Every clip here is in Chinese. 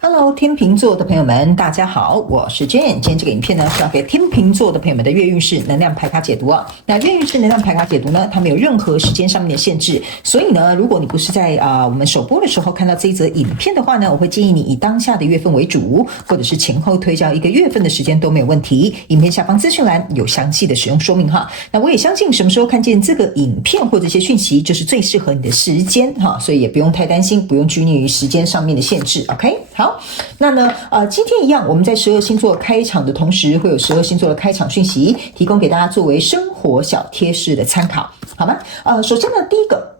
Hello，天秤座的朋友们，大家好，我是 Jane。今天这个影片呢是要给天秤座的朋友们的月运势能量牌卡解读啊。那月运势能量牌卡解读呢，它没有任何时间上面的限制，所以呢，如果你不是在我们首播的时候看到这一则影片的话呢，我会建议你以当下的月份为主，或者是前后推敲一个月份的时间都没有问题。影片下方资讯栏有详细的使用说明哈。那我也相信什么时候看见这个影片或者一些讯息，就是最适合你的时间哈，所以也不用太担心，不用拘泥于时间上面的限制。OK， 好。那呢，今天一样，我们在12星座开场的同时，会有12星座的开场讯息，提供给大家作为生活小贴士的参考，好吗？首先呢，第一个。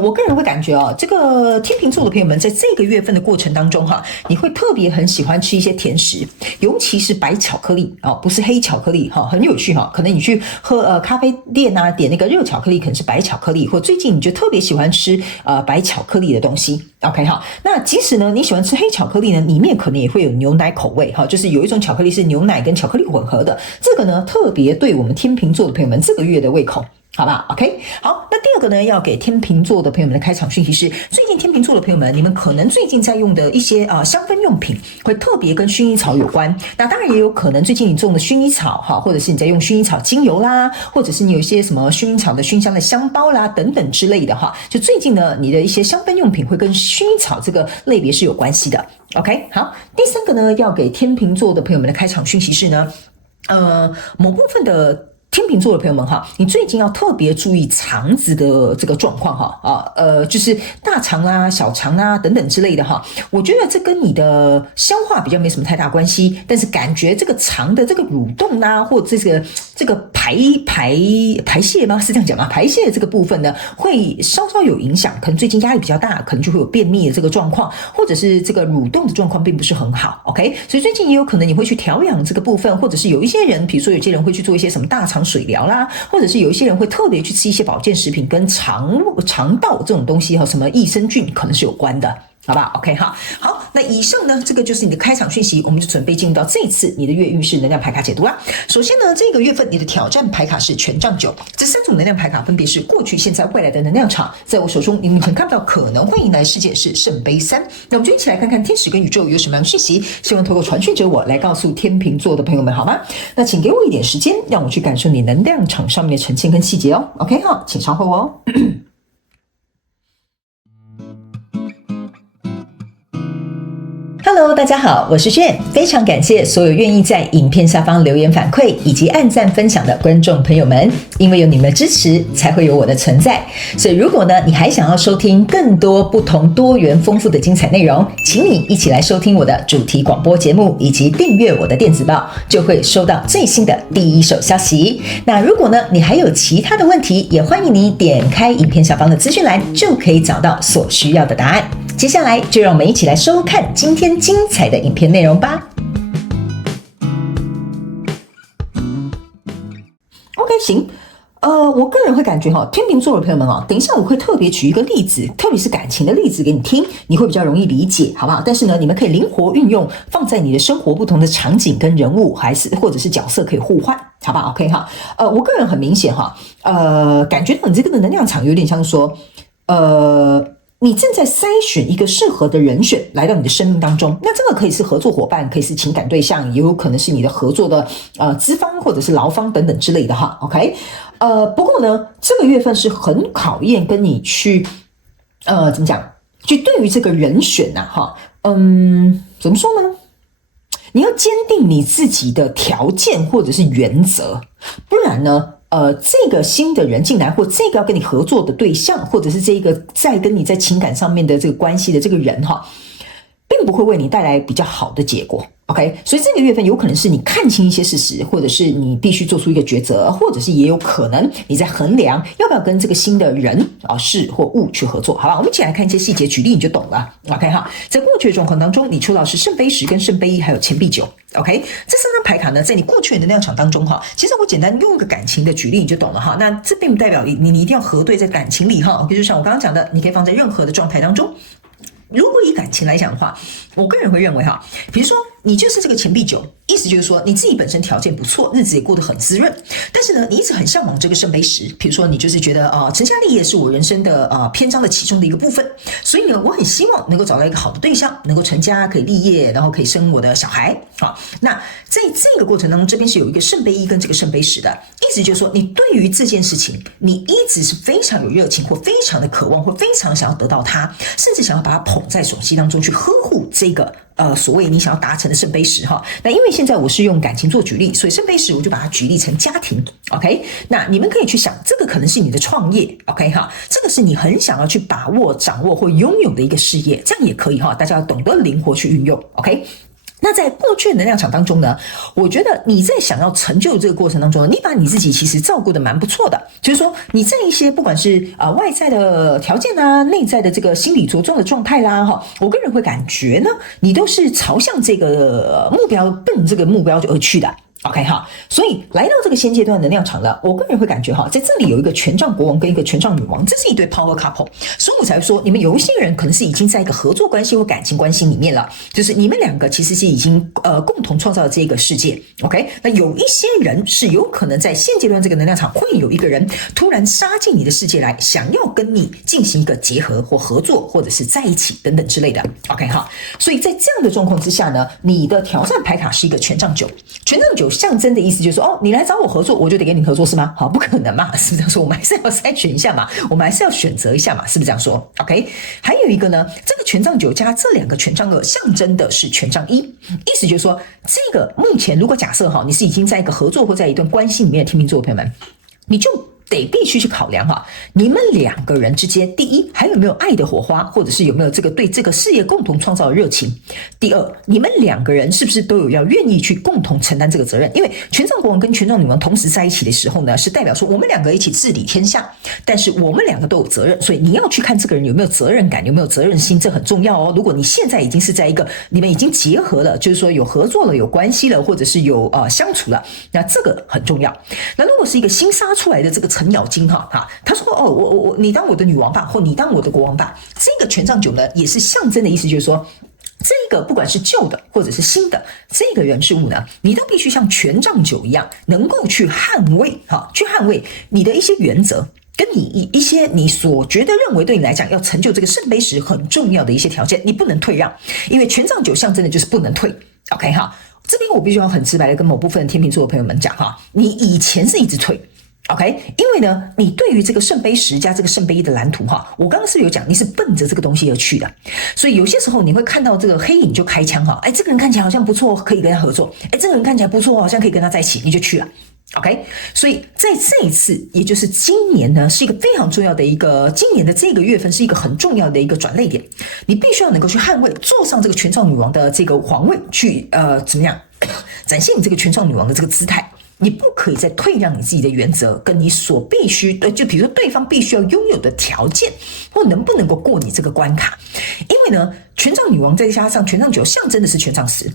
我个人会感觉这个天秤座的朋友们，在这个月份的过程当中哈，你会特别很喜欢吃一些甜食，尤其是白巧克力不是黑巧克力哈，很有趣哈。可能你去喝咖啡店啊，点那个热巧克力，可能是白巧克力，或最近你就特别喜欢吃白巧克力的东西。OK 哈，那即使呢你喜欢吃黑巧克力呢，里面可能也会有牛奶口味哈，就是有一种巧克力是牛奶跟巧克力混合的，这个呢特别对我们天秤座的朋友们这个月的胃口。好吧 ，OK， 好，那第二个呢，要给天秤座的朋友们的开场讯息是，最近天秤座的朋友们，你们可能最近在用的一些香氛用品，会特别跟薰衣草有关。那当然也有可能最近你种的薰衣草哈，或者是你在用薰衣草精油啦，或者是你有一些什么薰衣草的熏香的香包啦等等之类的哈。就最近呢，你的一些香氛用品会跟薰衣草这个类别是有关系的。OK， 好，第三个呢，要给天秤座的朋友们的开场讯息是呢，某部分的天秤座的朋友们哈，你最近要特别注意肠子的这个状况哈就是大肠啊、小肠啊等等之类的哈。我觉得这跟你的消化比较没什么太大关系，但是感觉这个肠的这个蠕动啊，或者这个排泄吗？是这样讲吗？排泄的这个部分呢，会稍稍有影响，可能最近压力比较大，可能就会有便秘的这个状况，或者是这个蠕动的状况并不是很好。OK， 所以最近也有可能你会去调养这个部分，或者是有一些人，比如说有些人会去做一些什么大肠水疗啦，或者是有一些人会特别去吃一些保健食品，跟肠道这种东西和什么益生菌可能是有关的。好吧 ，OK 哈，好，那以上呢，这个就是你的开场讯息，我们就准备进入到这一次你的月运势能量牌卡解读啦。首先呢，这个月份你的挑战牌卡是权杖9，这3种能量牌卡分别是过去、现在、未来的能量场，在我手中你目前看不到可能会迎来事件是圣杯3。那我们就一起来看看天使跟宇宙有什么样的讯息，希望透过传讯者我来告诉天秤座的朋友们，好吗？那请给我一点时间，让我去感受你能量场上面的呈现跟细节哦。OK 哈，请稍后哦。Hello， 大家好，我是Jane，非常感谢所有愿意在影片下方留言反馈以及按赞分享的观众朋友们，因为有你们的支持，才会有我的存在。所以如果呢，你还想要收听更多不同多元丰富的精彩内容，请你一起来收听我的主题广播节目，以及订阅我的电子报，就会收到最新的第一手消息。那如果呢，你还有其他的问题，也欢迎你点开影片下方的资讯栏，就可以找到所需要的答案。接下来就让我们一起来收看今天精彩的影片内容吧。OK， 行。我个人会感觉天秤座的朋友们等一下我会特别举一个例子，特别是感情的例子给你听，你会比较容易理解，好不好？但是呢，你们可以灵活运用，放在你的生活不同的场景跟人物，或者是角色可以互换，好不好 ？OK 哈。我个人很明显感觉到你这个能量场有点像说，你正在筛选一个适合的人选来到你的生命当中，那这个可以是合作伙伴，可以是情感对象，也有可能是你的合作的资方或者是劳方等等之类的哈。OK， 不过呢，这个月份是很考验跟你去怎么讲，就对于这个人选怎么说呢？你要坚定你自己的条件或者是原则，不然呢？这个新的人进来，或这个要跟你合作的对象，或者是这个在跟你在情感上面的这个关系的这个人并不会为你带来比较好的结果。OK， 所以这个月份有可能是你看清一些事实，或者是你必须做出一个抉择，或者是也有可能你在衡量要不要跟这个新的人事或物去合作。好吧，我们一起来看一些细节，举例你就懂了。OK 哈，在过去的状况当中，你抽到是圣杯10跟圣杯1还有钱币9。OK， 这3张牌卡呢，在你过去的能量场当中其实我简单用一个感情的举例你就懂了哈。那这并不代表你一定要核对在感情里哈，就像我刚刚讲的，你可以放在任何的状态当中。如果以感情来讲的话，我个人会认为哈，比如说你就是这个钱币九，意思就是说你自己本身条件不错，日子也过得很滋润，但是呢，你一直很向往这个圣杯十，比如说你就是觉得成家立业是我人生的篇章的其中的一个部分，所以呢，我很希望能够找到一个好的对象，能够成家，可以立业，然后可以生我的小孩啊。那在这个过程当中，这边是有一个圣杯一跟这个圣杯十的，意思就是说你对于这件事情，你一直是非常有热情，或非常的渴望，或非常想要得到它，甚至想要把它捧在手心当中去呵护这个所谓你想要达成的圣杯十哈。那因为现在我是用感情做举例，所以圣杯十我就把它举例成家庭 ，OK？ 那你们可以去想，这个可能是你的创业 ，OK 哈？这个是你很想要去把握、掌握或拥有的一个事业，这样也可以哈。大家要懂得灵活去运用 ，OK？那在过去的能量场当中呢，我觉得你在想要成就这个过程当中，你把你自己其实照顾的蛮不错的，就是说你在一些不管是外在的条件啊，内在的这个心理茁壮的状态啦，哈，我个人会感觉呢，你都是朝向这个目标，奔这个目标而去的。OK 哈，所以来到这个现阶段能量场了，我个人会感觉哈，在这里有一个权杖国王跟一个权杖女王，这是一对 power couple， 所以我才说你们有一些人可能是已经在一个合作关系或感情关系里面了，就是你们两个其实是已经共同创造了这个世界。OK， 那有一些人是有可能在现阶段这个能量场会有一个人突然杀进你的世界来，想要跟你进行一个结合或合作，或者是在一起等等之类的。OK 哈，所以在这样的状况之下呢，你的挑战牌卡是一个权杖九，权杖九象征的意思就是说，你来找我合作，我就得跟你合作是吗？好，不可能嘛，是不是这样说？我们还是要筛选一下嘛，我们还是要选择一下嘛，是不是这样说 ？OK， 还有一个呢，这个权杖九加这两个权杖二象征的是权杖一，意思就是说，这个目前如果假设哈，你是已经在一个合作或在一段关系里面的天秤座的朋友们，你就得必须去考量哈，你们两个人之间，第一还有没有爱的火花，或者是有没有这个对这个事业共同创造的热情；第二，你们两个人是不是都有要愿意去共同承担这个责任？因为权杖国王跟权杖女王同时在一起的时候呢，是代表说我们两个一起治理天下，但是我们两个都有责任，所以你要去看这个人有没有责任感，有没有责任心，这很重要哦。如果你现在已经是在一个你们已经结合了，就是说有合作了、有关系了，或者是有相处了，那这个很重要。那如果是一个新杀出来的这个程咬金哈，他说你当我的女王吧，或你当我的国王吧，这个权杖九呢也是象征的意思，就是说这个不管是旧的或者是新的这个人事物呢，你都必须像权杖九一样，能够去捍卫去捍卫你的一些原则。跟你一些你所觉得认为对你来讲要成就这个圣杯十很重要的一些条件，你不能退让，因为权杖九象征的就是不能退。OK 哈，这边我必须要很直白的跟某部分天秤座的朋友们讲哈，你以前是一直退。OK， 因为呢，你对于这个圣杯十加这个圣杯一的蓝图哈，我刚刚是有讲，你是奔着这个东西而去的，所以有些时候你会看到这个黑影就开枪哈，这个人看起来好像不错，可以跟他合作，这个人看起来不错，好像可以跟他在一起，你就去了。OK， 所以在这一次，也就是今年呢，是一个非常重要的一个，今年的这个月份是一个很重要的一个转捩点，你必须要能够去捍卫，坐上这个权杖女王的这个皇位，去怎么样展现你这个权杖女王的这个姿态。你不可以再退让你自己的原则，跟你所必须就比如说对方必须要拥有的条件，或能不能够过你这个关卡。因为呢，权杖女王再加上权杖九，象征的是权杖十。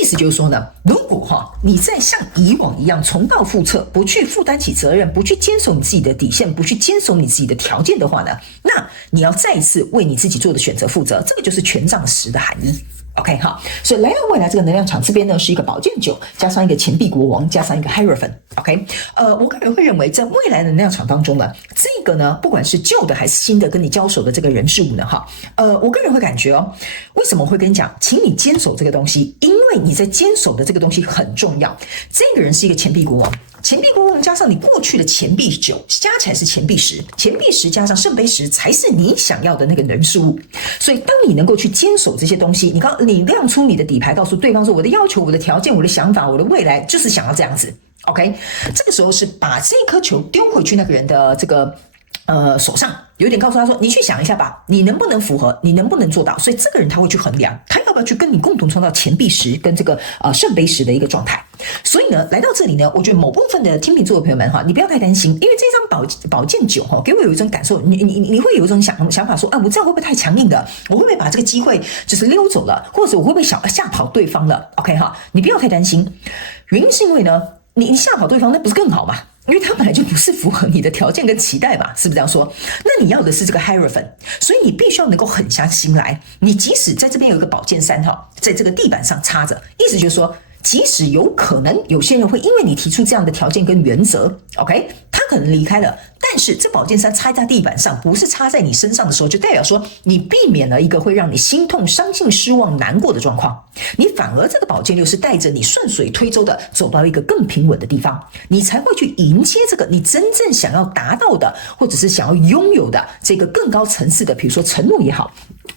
意思就是说呢，如果你再像以往一样重蹈覆辙，不去负担起责任，不去坚守你自己的底线，不去坚守你自己的条件的话呢，那你要再一次为你自己做的选择负责，这个就是权杖十的含义。OK 哈，所以来到未来这个能量场这边呢，是一个宝剑九加上一个钱币国王加上一个 Hierophant。OK， 我个人会认为在未来的能量场当中呢，这个呢不管是旧的还是新的跟你交手的这个人事物呢，我个人会感觉为什么会跟你讲，请你坚守这个东西，因为你在坚守的这个东西很重要。这个人是一个钱币国王。钱币国王加上你过去的钱币九，加起来是钱币十，钱币十加上圣杯十才是你想要的那个人事物。所以当你能够去坚守这些东西，你亮出你的底牌，告诉对方说我的要求、我的条件、我的想法、我的未来就是想要这样子。OK， 这个时候是把这颗球丢回去那个人的这个手上，有点告诉他说，你去想一下吧，你能不能符合，你能不能做到？所以这个人他会去衡量，他要不要去跟你共同创造钱币十跟这个圣杯十的一个状态。所以呢，来到这里呢，我觉得某部分的天秤座的朋友们你不要太担心，因为这张宝剑九给我有一种感受，你会有一种想法说，我这样会不会太强硬的？我会不会把这个机会就是溜走了，或者我会不会吓跑对方了 ？OK 哈，你不要太担心，原因是因为呢，你吓跑对方那不是更好吗？因为他本来就不是符合你的条件跟期待吧，是不是这样说？那你要的是这个 Hierophant， 所以你必须要能够狠下心来。你即使在这边有一个宝剑3哈，在这个地板上插着，意思就是说，即使有可能有些人会因为你提出这样的条件跟原则 ，OK， 他可能离开了，但是这宝剑3插在地板上，不是插在你身上的时候，就代表说你避免了一个会让你心痛、伤心、失望、难过的状况，你反而这个宝剑6是带着你顺水推舟的走到一个更平稳的地方，你才会去迎接这个你真正想要达到的，或者是想要拥有的这个更高层次的，比如说承诺也好，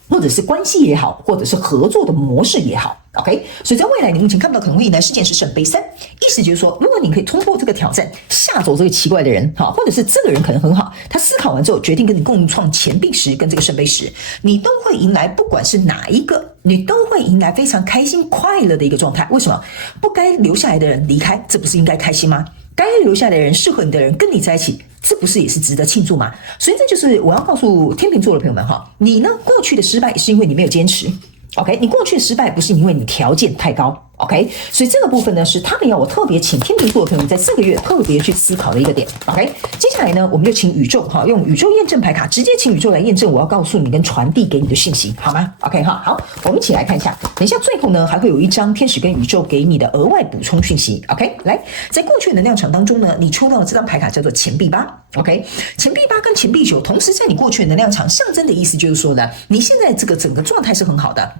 或者是关系也好，或者是合作的模式也好。OK， 所以在未来你目前看不到可能会迎来事件是圣杯3，意思就是说，如果你可以通过这个挑战吓走这个奇怪的人，或者是这个人可能很好，他思考完之后决定跟你共创钱币10跟这个圣杯10，你都会迎来不管是哪一个，你都会迎来非常开心快乐的一个状态。为什么？不该留下来的人离开，这不是应该开心吗？该留下来的人，适合你的人跟你在一起，这不是也是值得庆祝吗？所以这就是我要告诉天秤座的朋友们哈，你呢过去的失败是因为你没有坚持。OK， 你过去的失败不是因为你条件太高 ，OK， 所以这个部分呢是他们要我特别请天秤座的朋友们在这个月特别去思考的一个点 ，OK。接下来呢，我们就请宇宙用宇宙验证牌卡直接请宇宙来验证我要告诉你跟传递给你的讯息，好吗 ？OK 好，我们一起来看一下，等一下最后呢还会有一张天使跟宇宙给你的额外补充讯息 ，OK。来，在过去的能量场当中呢，你抽到的这张牌卡叫做钱币8 ，OK， 钱币8跟钱币9，同时在你过去的能量场象征的意思就是说呢，你现在这个整个状态是很好的。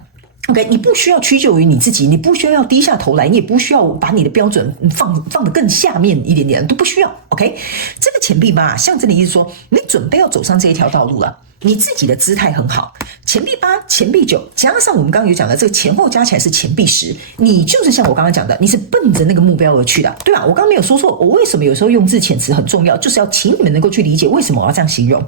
OK， 你不需要屈就于你自己，你不需要低下头来，你也不需要把你的标准放得更下面一点点，都不需要。OK， 这个钱币8象征的意思说，你准备要走上这一条道路了。你自己的姿态很好，钱币8、钱币9，加上我们刚刚有讲的这个前后加起来是钱币10，你就是像我刚刚讲的，你是奔着那个目标而去的，对吧？我刚刚没有说错，我为什么有时候用字遣词很重要，就是要请你们能够去理解为什么我要这样形容。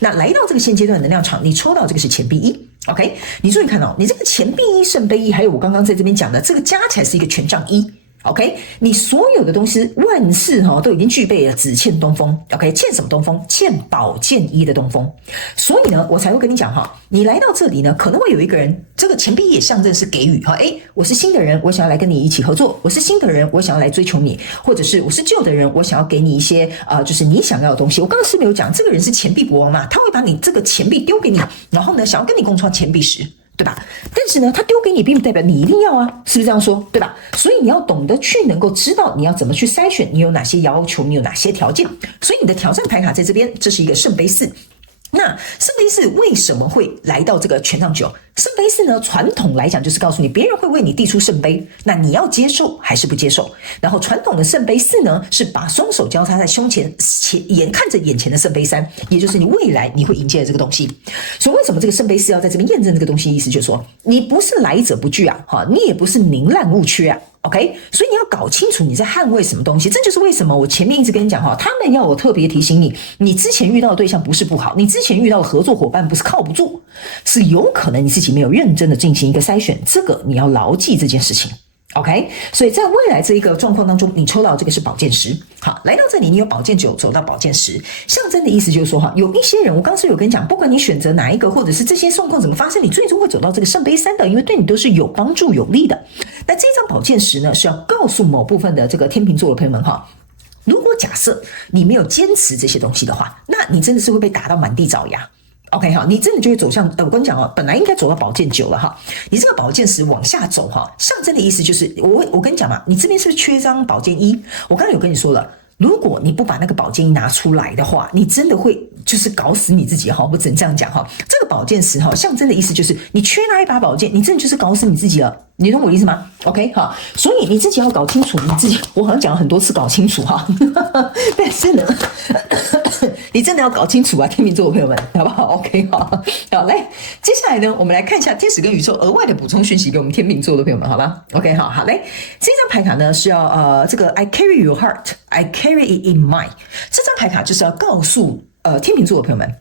那来到这个现阶段的能量场，你抽到这个是钱币1。OK， 你注意看哦，你这个钱币1、圣杯1，还有我刚刚在这边讲的这个加起来是一个权杖1。OK， 你所有的东西万事都已经具备了，只欠东风。OK， 欠什么东风？欠宝剑1的东风。所以呢，我才会跟你讲你来到这里呢，可能会有一个人，这个钱币也象征是给予我是新的人，我想要来跟你一起合作；我是新的人，我想要来追求你；或者是我是旧的人，我想要给你一些就是你想要的东西。我刚刚是没有讲，这个人是钱币国王嘛，他会把你这个钱币丢给你，然后呢，想要跟你共创钱币10。对吧？但是呢，他丢给你并不代表你一定要啊，是不是这样说？对吧？所以你要懂得去能够知道你要怎么去筛选，你有哪些要求，你有哪些条件。所以你的挑战牌卡在这边，这是一个圣杯4。那圣杯4为什么会来到这个权杖9？圣杯4呢，传统来讲就是告诉你，别人会为你递出圣杯，那你要接受还是不接受？然后传统的圣杯4呢，是把双手交叉在胸前，看着眼前的圣杯3，也就是你未来你会迎接的这个东西。所以为什么这个圣杯4要在这边验证这个东西？意思就是说，你不是来者不拒啊，你也不是宁滥勿缺啊。OK， 所以你要搞清楚你在捍卫什么东西，这就是为什么我前面一直跟你讲他们要我特别提醒你，你之前遇到的对象不是不好，你之前遇到的合作伙伴不是靠不住，是有可能你自己没有认真的进行一个筛选，这个你要牢记这件事情。OK， 所以在未来这一个状况当中，你抽到这个是宝剑10。好，来到这里，你有宝剑9，走到宝剑10，象征的意思就是说有一些人，我刚才有跟你讲，不管你选择哪一个，或者是这些状况怎么发生，你最终会走到这个圣杯3的，因为对你都是有帮助有利的。那这张宝剑10呢，是要告诉某部分的这个天秤座的朋友们如果假设你没有坚持这些东西的话，那你真的是会被打到满地找牙。OK 你真的就会走向我跟你讲本来应该走到宝剑9了你这个宝剑10往下走象征的意思就是我跟你讲嘛，你这边是不是缺张宝剑1？我刚才有跟你说了，如果你不把那个宝剑1拿出来的话，你真的会就是搞死你自己我只能这样讲这个宝剑10象征的意思就是你缺那一把宝剑，你真的就是搞死你自己了。你懂我意思吗 ？OK 所以你自己要搞清楚你自己，我好像讲了很多次搞清楚但是呢你真的要搞清楚啊，天秤座的朋友们，好不好 ？OK 好，来，接下来呢，我们来看一下天使跟宇宙额外的补充讯息给我们天秤座的朋友们，好吧 ？OK 好，来，这张牌卡呢是要这个 I carry your heart, I carry it in mind。这张牌卡就是要告诉天秤座的朋友们，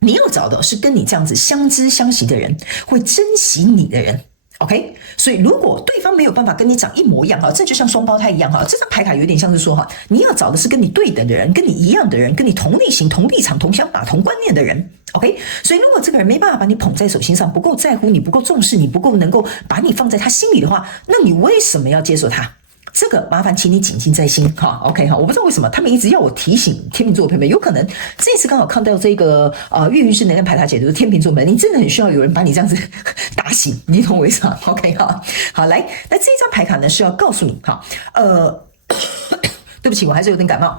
你要找的是跟你这样子相知相惜的人，会珍惜你的人。OK， 所以如果对方没有办法跟你长一模一样这就像双胞胎一样这张牌卡有点像是说你要找的是跟你对等的人，跟你一样的人，跟你同类型、同立场、同想法、同观念的人。OK， 所以如果这个人没办法把你捧在手心上，不够在乎你，不够重视你，不够能够把你放在他心里的话，那你为什么要接受他？这个麻烦请你谨记在心哈。OK 哈，我不知道为什么他们一直要我提醒天秤座的朋友们，有可能这一次刚好看到这个月运势能量排卡解读的天秤座们，你真的很需要有人把你这样子打醒，你懂我意思吗 ？OK 哈，好来，那这张牌卡呢是要告诉你哈，对不起，我还是有点感冒，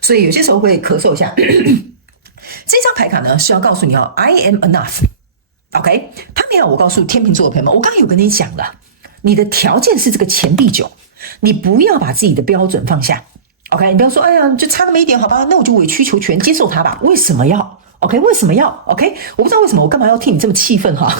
所以有些时候会咳嗽一下。这张牌卡呢是要告诉你哦 ，I am enough。OK， 他没有我告诉天秤座的朋友们，我刚刚有跟你讲了，你的条件是这个钱币9，你不要把自己的标准放下。OK， 你不要说，哎呀，就差那么一点，好吧，那我就委曲求全接受它吧。为什么要 ？OK， 为什么要 ？OK， 我不知道为什么，我干嘛要替你这么气愤哈？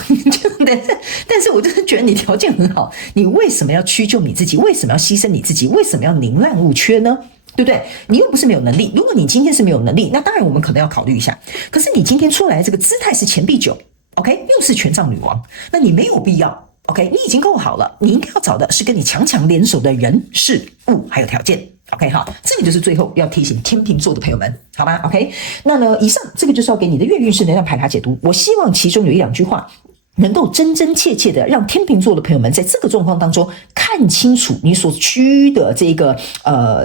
但是我就是觉得你条件很好，你为什么要屈就你自己？为什么要牺牲你自己？为什么要宁滥勿缺呢？对不对？你又不是没有能力。如果你今天是没有能力，那当然我们可能要考虑一下。可是你今天出来的这个姿态是钱币9 ，OK， 又是权杖女王，那你没有必要 ，OK， 你已经够好了。你应该要找的是跟你强强联手的人、事物还有条件。OK 哈，这个就是最后要提醒天秤座的朋友们，好吗 ？OK， 那呢，以上这个就是要给你的月运势能量牌卡解读。我希望其中有1-2句话能够真真切切的让天秤座的朋友们在这个状况当中看清楚你所居的这个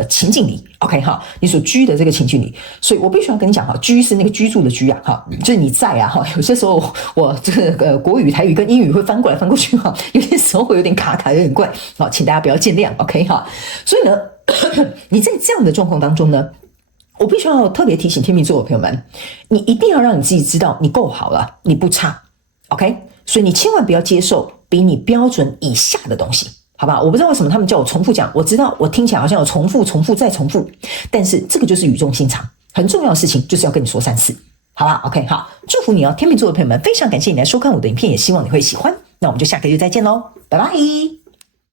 情境里 ，OK 哈，你所居的这个情境里，所以我必须要跟你讲哈，居是那个居住的居啊，哈，就是你在啊哈，有些时候我这个国语、台语跟英语会翻过来翻过去哈，有些时候会有点卡，有点怪，好，请大家不要见谅 ，OK 哈，所以呢，你在这样的状况当中呢，我必须要特别提醒天秤座的朋友们，你一定要让你自己知道你够好了，你不差 ，OK。所以你千万不要接受比你标准以下的东西，好吧？我不知道为什么他们叫我重复讲，我知道我听起来好像有重复再重复，但是这个就是语重心长，很重要的事情就是要跟你说3次，好吧 ？OK， 好，祝福你哦，天秤座的朋友们，非常感谢你来收看我的影片，也希望你会喜欢。那我们就下个月再见喽，拜拜。